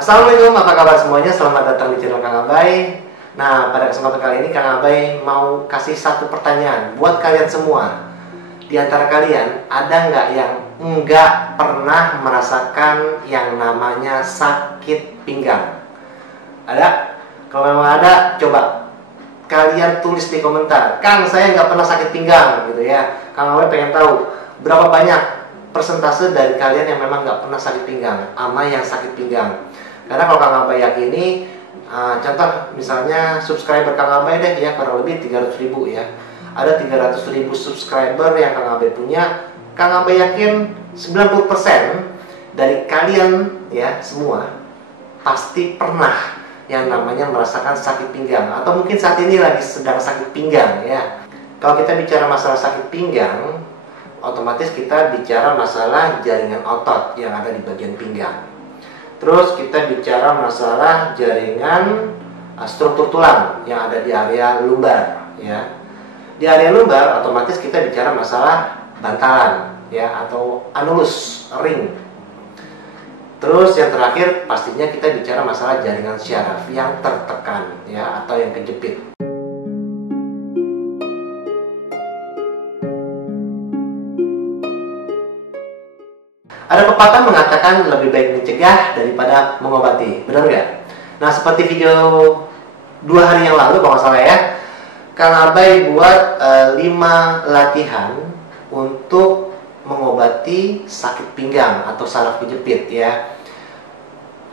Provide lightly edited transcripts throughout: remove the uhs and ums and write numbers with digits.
Assalamualaikum, apa kabar semuanya? Selamat datang di channel Kang Abai. Nah, pada kesempatan kali ini Kang Abai mau kasih satu pertanyaan buat kalian semua. Di antara kalian, ada nggak yang nggak pernah merasakan yang namanya sakit pinggang? Ada? Kalau memang ada, coba kalian tulis di komentar. Kang, saya nggak pernah sakit pinggang, gitu ya. Kang Abai pengen tahu berapa banyak persentase dari kalian yang memang nggak pernah sakit pinggang sama yang sakit pinggang. Karena kalau Kang Abai yakini, contoh misalnya subscriber Kang Abai deh ya, kurang lebih 300.000 ya. Ada 300.000 subscriber yang Kang Abai punya. Kang Abai yakin 90% dari kalian ya semua pasti pernah yang namanya merasakan sakit pinggang, atau mungkin saat ini lagi sedang sakit pinggang ya. Kalau kita bicara masalah sakit pinggang, otomatis kita bicara masalah jaringan otot yang ada di bagian pinggang. Terus kita bicara masalah jaringan struktur tulang yang ada di area lumbar ya. Di area lumbar otomatis kita bicara masalah bantalan ya, atau anulus ring. Terus yang terakhir pastinya kita bicara masalah jaringan syaraf yang tertekan ya, atau yang kejepit. Ada pepatah mengatakan lebih baik mencegah daripada mengobati, benar nggak? Nah, seperti video 2 hari yang lalu kalau nggak salah ya, Kang Abai buat 5 latihan untuk mengobati sakit pinggang atau saraf kejepit ya.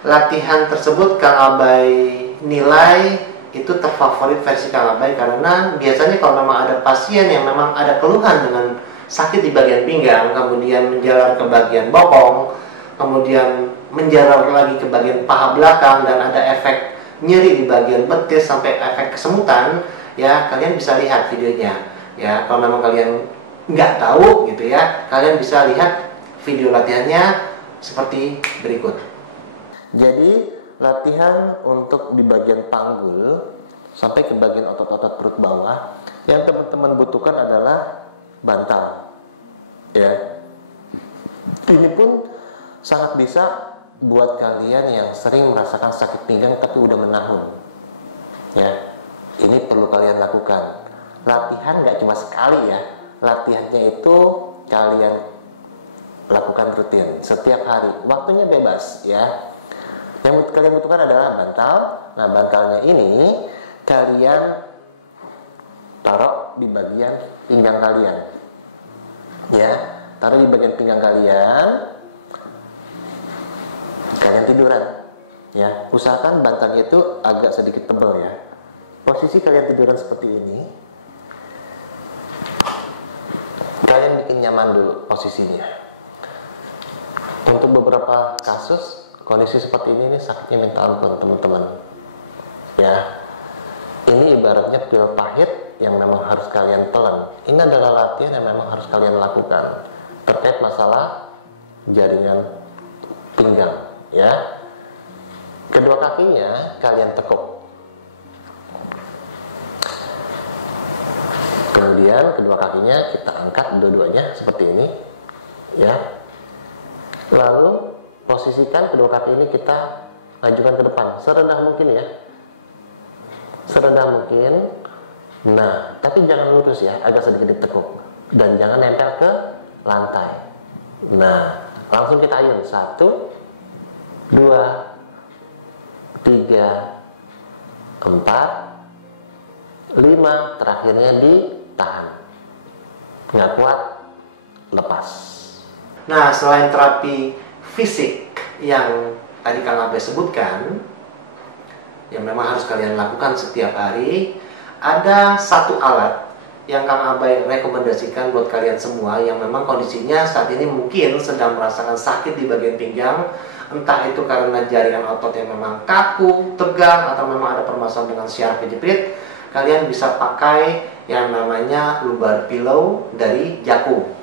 Latihan tersebut Kang Abai nilai itu terfavorit versi Kang Abai, karena biasanya kalau memang ada pasien yang memang ada keluhan dengan sakit di bagian pinggang, kemudian menjalar ke bagian bokong, kemudian menjalar lagi ke bagian paha belakang, dan ada efek nyeri di bagian betis sampai efek kesemutan ya, kalian bisa lihat videonya ya. Kalau memang kalian nggak tahu gitu ya, kalian bisa lihat video latihannya seperti berikut. Jadi latihan untuk di bagian panggul sampai ke bagian otot-otot perut bawah, yang teman-teman butuhkan adalah bantal ya. Ini pun sangat bisa buat kalian yang sering merasakan sakit pinggang tapi udah menahun ya. Ini perlu kalian lakukan. Latihan nggak cuma sekali ya, latihannya itu kalian lakukan rutin setiap hari, waktunya bebas ya. Yang kalian butuhkan adalah bantal. Nah, bantalnya ini kalian taruh di bagian pinggang kalian ya, taruh di bagian pinggang kalian, kalian tiduran ya. Usahakan bantalnya itu agak sedikit tebal ya. Posisi kalian tiduran seperti ini, kalian bikin nyaman dulu posisinya. Untuk beberapa kasus kondisi seperti ini sakitnya minta ampun teman-teman ya. Ini ibaratnya pil pahit yang memang harus kalian telan. Ini adalah latihan yang memang harus kalian lakukan terkait masalah jaringan pinggang ya. Kedua kakinya kalian tekuk. Kemudian kedua kakinya kita angkat dua-duanya seperti ini ya. Lalu posisikan kedua kaki ini kita ajukan ke depan serendah mungkin ya, serendah mungkin. Nah, tapi jangan lurus ya, agak sedikit ditekuk, dan jangan nempel ke lantai. Nah, langsung kita ayun 1, 2, 3, 4, 5, terakhirnya ditahan. Nggak kuat, lepas. Nah, selain terapi fisik yang tadi Kang Abai sebutkan, yang memang harus kalian lakukan setiap hari, ada satu alat yang Kang Abai rekomendasikan buat kalian semua yang memang kondisinya saat ini mungkin sedang merasakan sakit di bagian pinggang, entah itu karena jaringan otot yang memang kaku, tegang, atau memang ada permasalahan dengan syaraf kejepit. Kalian bisa pakai yang namanya lumbar pillow dari Jaku.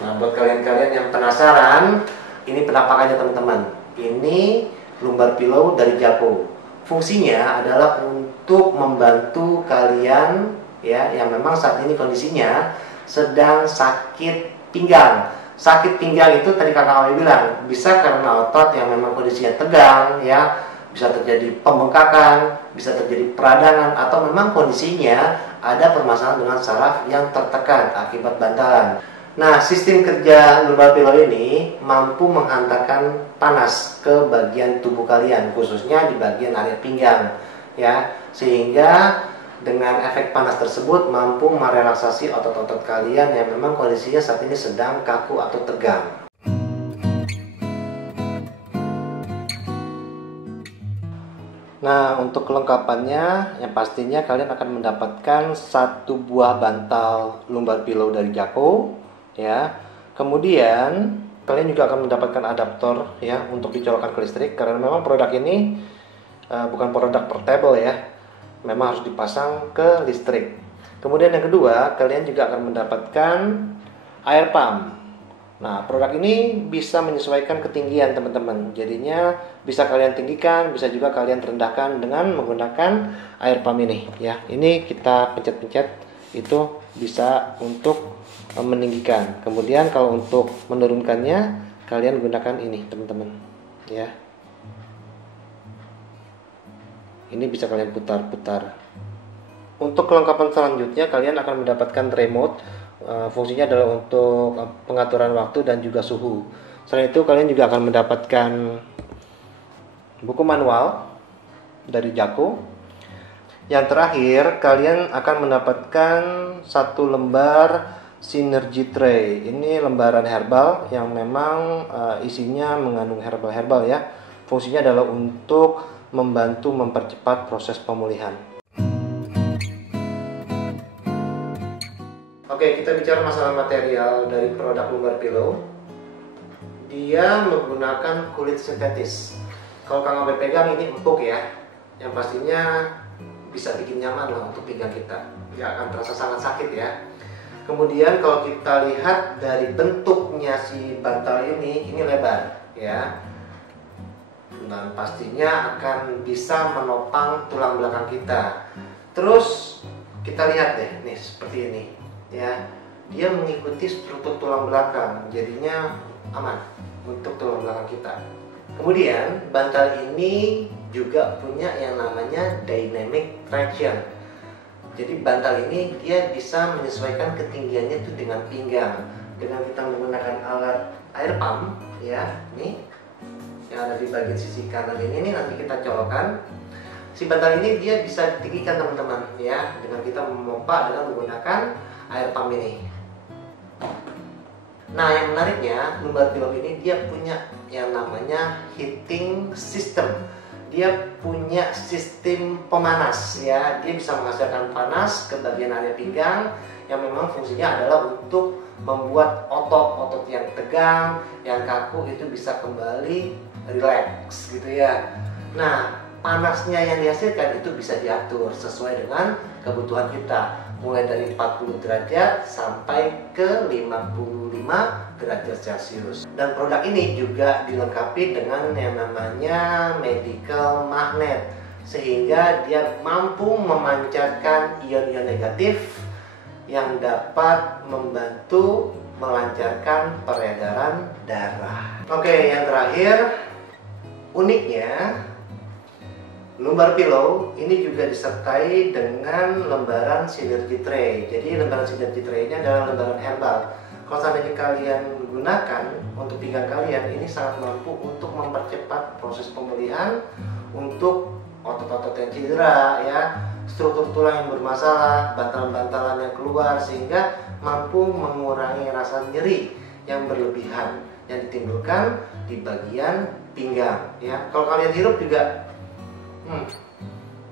Nah, buat kalian-kalian yang penasaran, ini penampakannya teman-teman. Ini lumbar pillow dari Jaku. Fungsinya adalah untuk membantu kalian ya, yang memang saat ini kondisinya sedang sakit pinggang. sakit pinggang itu tadi kakak Awi bilang bisa karena otot yang memang kondisinya tegang ya, bisa terjadi pembengkakan, bisa terjadi peradangan, atau memang kondisinya ada permasalahan dengan saraf yang tertekan akibat bantalan. Nah, sistem kerja lumbar pillow ini mampu menghantarkan panas ke bagian tubuh kalian, khususnya di bagian area pinggang ya, sehingga dengan efek panas tersebut mampu merelaksasi otot-otot kalian yang memang kondisinya saat ini sedang kaku atau tegang. Nah, untuk kelengkapannya, yang pastinya kalian akan mendapatkan satu buah bantal lumbar pillow dari Jako, ya. Kemudian kalian juga akan mendapatkan adaptor ya untuk dicolokkan ke listrik, karena memang produk ini bukan produk portable ya. Memang harus dipasang ke listrik. Kemudian yang kedua, kalian juga akan mendapatkan air pump. Nah, produk ini bisa menyesuaikan ketinggian teman-teman. Jadinya bisa kalian tinggikan, bisa juga kalian rendahkan dengan menggunakan air pump ini ya. Ini kita pencet-pencet itu bisa untuk meninggikan. Kemudian kalau untuk menurunkannya, kalian gunakan ini teman-teman ya. Ini bisa kalian putar-putar. Untuk kelengkapan selanjutnya, kalian akan mendapatkan remote. Fungsinya adalah untuk pengaturan waktu dan juga suhu. Selain itu, kalian juga akan mendapatkan buku manual dari Jako. Yang terakhir, kalian akan mendapatkan satu lembar Synergy Tray. Ini lembaran herbal yang memang isinya mengandung herbal-herbal ya. Fungsinya adalah untuk membantu mempercepat proses pemulihan. Oke, kita bicara masalah material dari produk lumbar pillow. Dia menggunakan kulit sintetis. Kalau Kang Abe pegang ini empuk ya, yang pastinya bisa bikin nyaman lah untuk pinggang kita. Nggak akan terasa sangat sakit ya. Kemudian kalau kita lihat dari bentuknya si bantal ini lebar ya. Dan pastinya akan bisa menopang tulang belakang kita. Terus kita lihat deh, nih seperti ini ya. Dia mengikuti struktur tulang belakang, jadinya aman untuk tulang belakang kita. Kemudian bantal ini juga punya yang namanya dynamic traction. Jadi bantal ini dia bisa menyesuaikan ketinggiannya itu dengan pinggang. Dengan kita menggunakan alat air pump ya, nih yang ada di bagian sisi kanan ini nanti kita colokkan. Si bantal ini dia bisa ditinggikan teman-teman ya, dengan kita memompa dengan menggunakan air pump ini. Nah, yang menariknya lumbar pillow ini dia punya yang namanya heating system. Dia punya sistem pemanas ya. Dia bisa menghasilkan panas ke bagian area pinggang yang memang fungsinya adalah untuk membuat otot-otot yang tegang, yang kaku itu bisa kembali relax gitu ya. Nah, panasnya yang dihasilkan itu bisa diatur sesuai dengan kebutuhan kita, mulai dari 40 derajat sampai ke 55 derajat Celcius. Dan produk ini juga dilengkapi dengan yang namanya medical magnet, sehingga dia mampu memancarkan ion-ion negatif yang dapat membantu melancarkan peredaran darah. Oke, yang terakhir, uniknya lumbar pillow ini juga disertai dengan lembaran Synergy Tray. Jadi lembaran Synergy Tray ini adalah lembaran herbal. Kalau seandainya kalian gunakan untuk pinggang kalian, ini sangat mampu untuk mempercepat proses pemulihan untuk otot-otot yang cedera ya, struktur tulang yang bermasalah, bantalan-bantalan yang keluar, sehingga mampu mengurangi rasa nyeri yang berlebihan yang ditimbulkan di bagian pinggang ya. Kalau kalian hirup juga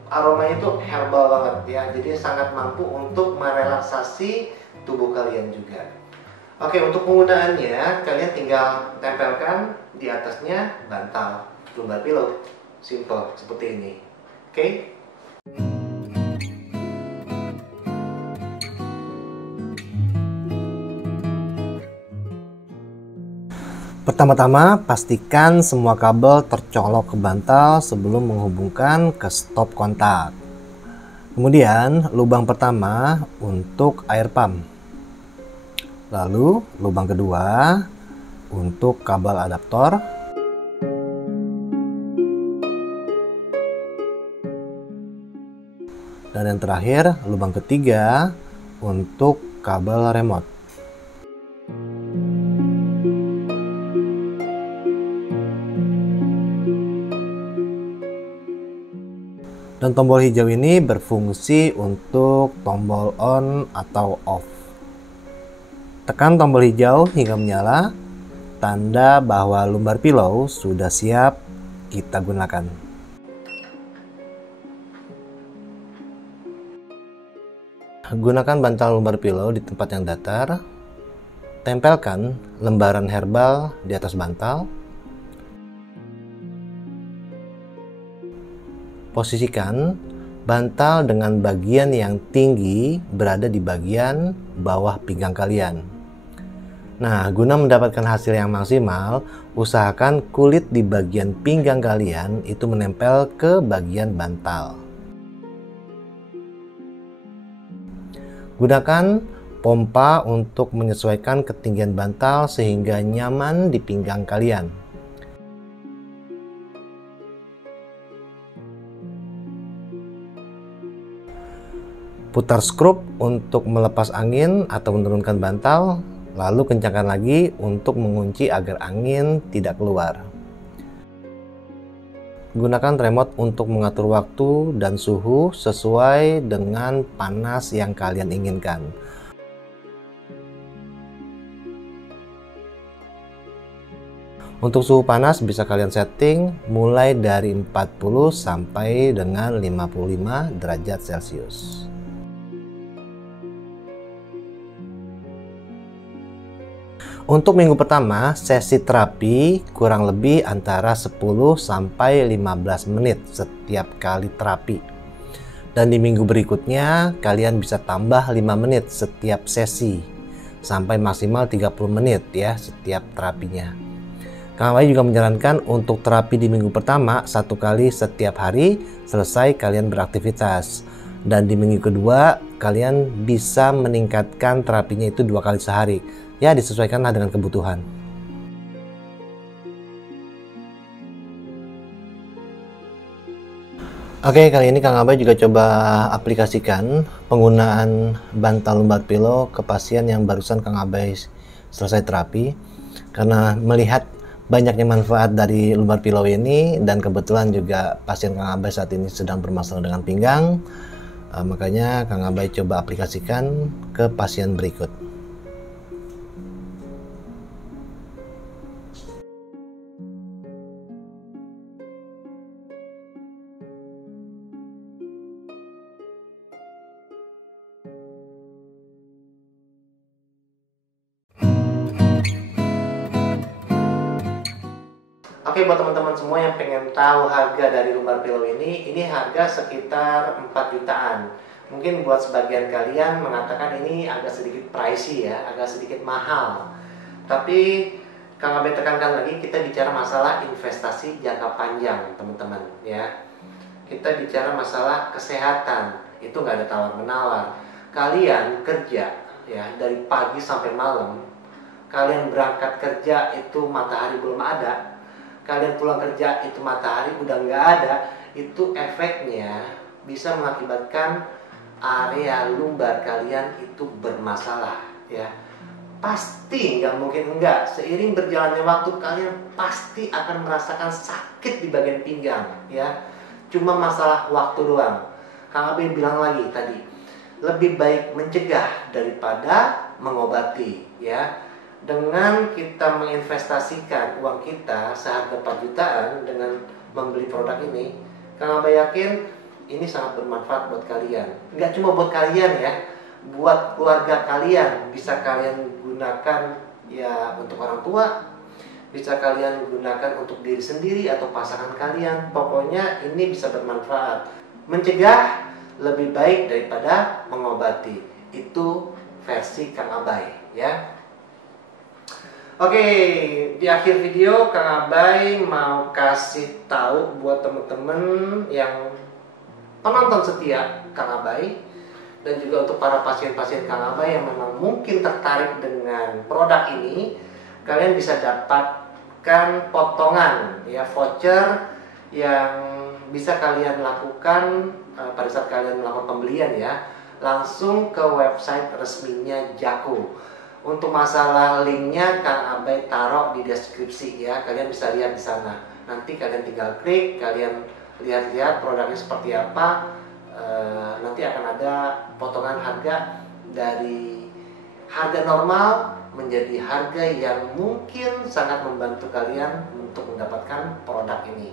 aromanya itu herbal banget ya, jadi sangat mampu untuk merelaksasi tubuh kalian juga. Oke, untuk penggunaannya kalian tinggal tempelkan di atasnya bantal lumbar pillow, simple seperti ini. Oke. Pertama-tama, pastikan semua kabel tercolok ke bantal sebelum menghubungkan ke stop kontak. Kemudian, lubang pertama untuk air pump. Lalu, lubang kedua untuk kabel adaptor. Dan yang terakhir, lubang ketiga untuk kabel remote. Dan tombol hijau ini berfungsi untuk tombol on atau off. Tekan tombol hijau hingga menyala, tanda bahwa lumbar pillow sudah siap kita gunakan. Gunakan bantal lumbar pillow di tempat yang datar. Tempelkan lembaran herbal di atas bantal. Posisikan bantal dengan bagian yang tinggi berada di bagian bawah pinggang kalian. Nah, guna mendapatkan hasil yang maksimal, usahakan kulit di bagian pinggang kalian itu menempel ke bagian bantal. Gunakan pompa untuk menyesuaikan ketinggian bantal sehingga nyaman di pinggang kalian. Putar skrup untuk melepas angin atau menurunkan bantal, lalu kencangkan lagi untuk mengunci agar angin tidak keluar. Gunakan remote untuk mengatur waktu dan suhu sesuai dengan panas yang kalian inginkan. Untuk suhu panas bisa kalian setting mulai dari 40 sampai dengan 55 derajat Celcius. Untuk minggu pertama, sesi terapi kurang lebih antara 10 sampai 15 menit setiap kali terapi. Dan di minggu berikutnya, kalian bisa tambah 5 menit setiap sesi, sampai maksimal 30 menit ya setiap terapinya. Kang Abai juga menyarankan untuk terapi di minggu pertama 1 kali setiap hari, selesai kalian beraktivitas. Dan di minggu kedua, kalian bisa meningkatkan terapinya itu 2 kali sehari. Ya, disesuaikanlah dengan kebutuhan. Oke, kali ini Kang Abai juga coba aplikasikan penggunaan bantal lumbar pillow ke pasien yang barusan Kang Abai selesai terapi. Karena melihat banyaknya manfaat dari lumbar pillow ini, dan kebetulan juga pasien Kang Abai saat ini sedang bermasalah dengan pinggang, makanya Kang Abai coba aplikasikan ke pasien berikut. Oke, buat teman-teman semua yang pengen tahu harga dari lumbar pillow ini harga sekitar 4 jutaan. Mungkin buat sebagian kalian mengatakan ini agak sedikit pricey ya, agak sedikit mahal. Tapi Kang Abai tekankan lagi, kita bicara masalah investasi jangka panjang, teman-teman ya. Kita bicara masalah kesehatan, itu nggak ada tawar-menawar. Kalian kerja ya dari pagi sampai malam, kalian berangkat kerja itu matahari belum ada, kalian pulang kerja itu matahari udah nggak ada, itu efeknya bisa mengakibatkan area lumbar kalian itu bermasalah ya. Pasti nggak mungkin enggak, seiring berjalannya waktu kalian pasti akan merasakan sakit di bagian pinggang ya. Cuma masalah waktu doang. Kang Abai bilang lagi tadi, lebih baik mencegah daripada mengobati ya. Dengan kita menginvestasikan uang kita seharga 4 jutaan dengan membeli produk ini, Kang Abai yakin ini sangat bermanfaat buat kalian. Nggak cuma buat kalian ya, buat keluarga kalian. Bisa kalian gunakan ya untuk orang tua, bisa kalian gunakan untuk diri sendiri atau pasangan kalian. Pokoknya ini bisa bermanfaat. Mencegah lebih baik daripada mengobati. Itu versi Kang Abai ya. Oke, di akhir video Kang Abai mau kasih tahu buat temen-temen yang penonton setia Kang Abai, dan juga untuk para pasien-pasien Kang Abai yang memang mungkin tertarik dengan produk ini, kalian bisa dapatkan potongan ya, voucher yang bisa kalian lakukan pada saat kalian melakukan pembelian ya, langsung ke website resminya Jaco. Untuk masalah linknya Kang Abai taruh di deskripsi ya, kalian bisa lihat di sana. Nanti kalian tinggal klik, kalian lihat-lihat produknya seperti apa. Nanti akan ada potongan harga dari harga normal menjadi harga yang mungkin sangat membantu kalian untuk mendapatkan produk ini.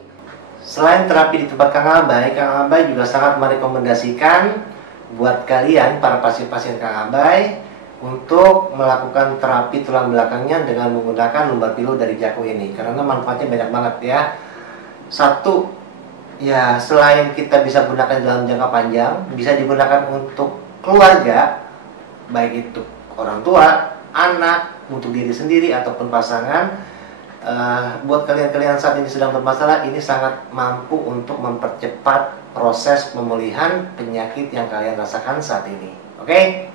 Selain terapi di tempat Kang Abai juga sangat merekomendasikan buat kalian para pasien-pasien Kang Abai untuk melakukan terapi tulang belakangnya dengan menggunakan lumbar pilu dari Jaco ini, karena manfaatnya banyak banget ya. Satu, ya selain kita bisa gunakan dalam jangka panjang, bisa digunakan untuk keluarga, baik itu orang tua, anak, untuk diri sendiri ataupun pasangan. Buat kalian-kalian saat ini sedang bermasalah, ini sangat mampu untuk mempercepat proses pemulihan penyakit yang kalian rasakan saat ini. Oke?